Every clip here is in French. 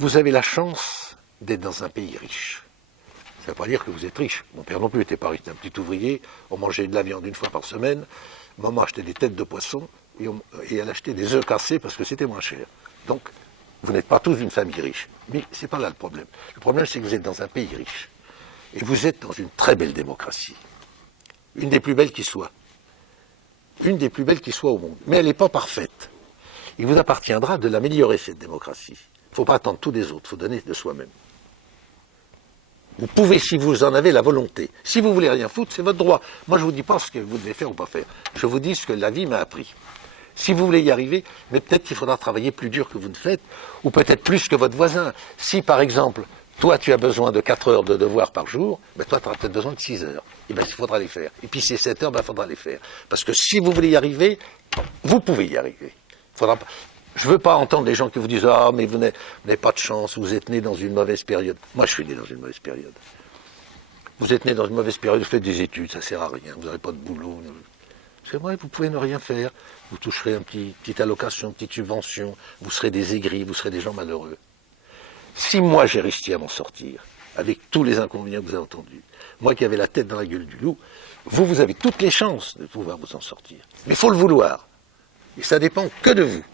Vous avez la chance d'être dans un pays riche. Ça ne veut pas dire que vous êtes riche. Mon père non plus n'était pas riche, c'était un petit ouvrier. On mangeait de la viande une fois par semaine. Maman achetait des têtes de poisson et elle achetait des œufs cassés parce que c'était moins cher. Donc, vous n'êtes pas tous d'une famille riche. Mais ce n'est pas là le problème. Le problème, c'est que vous êtes dans un pays riche. Et vous êtes dans une très belle démocratie. Une des plus belles qui soit. Une des plus belles qui soit au monde. Mais elle n'est pas parfaite. Il vous appartiendra de l'améliorer, cette démocratie. Il ne faut pas attendre tous les autres, il faut donner de soi-même. Vous pouvez, si vous en avez la volonté. Si vous voulez rien foutre, c'est votre droit. Moi, je ne vous dis pas ce que vous devez faire ou pas faire. Je vous dis ce que la vie m'a appris. Si vous voulez y arriver, mais peut-être qu'il faudra travailler plus dur que vous ne faites, ou peut-être plus que votre voisin. Si, par exemple, toi, tu as besoin de 4 heures de devoirs par jour, ben toi, tu auras peut-être besoin de 6 heures. Et bien, il faudra les faire. Et puis, si c'est 7 heures, ben, il faudra les faire. Parce que si vous voulez y arriver, vous pouvez y arriver. Faudra pas... Je ne veux pas entendre les gens qui vous disent « Ah, mais vous n'avez pas de chance, vous êtes né dans une mauvaise période. » Moi, je suis né dans une mauvaise période. Vous êtes né dans une mauvaise période, vous faites des études, ça ne sert à rien, vous n'aurez pas de boulot. C'est vrai, vous pouvez ne rien faire. Vous toucherez une petite allocation, une petite subvention, vous serez des aigris, vous serez des gens malheureux. Si moi, j'ai réussi à m'en sortir, avec tous les inconvénients que vous avez entendus, moi qui avais la tête dans la gueule du loup, vous avez toutes les chances de pouvoir vous en sortir. Mais il faut le vouloir. Et ça dépend que de vous.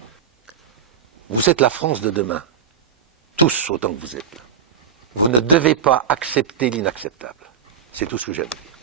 Vous êtes la France de demain, tous autant que vous êtes là. Vous ne devez pas accepter l'inacceptable. C'est tout ce que j'ai à vous dire.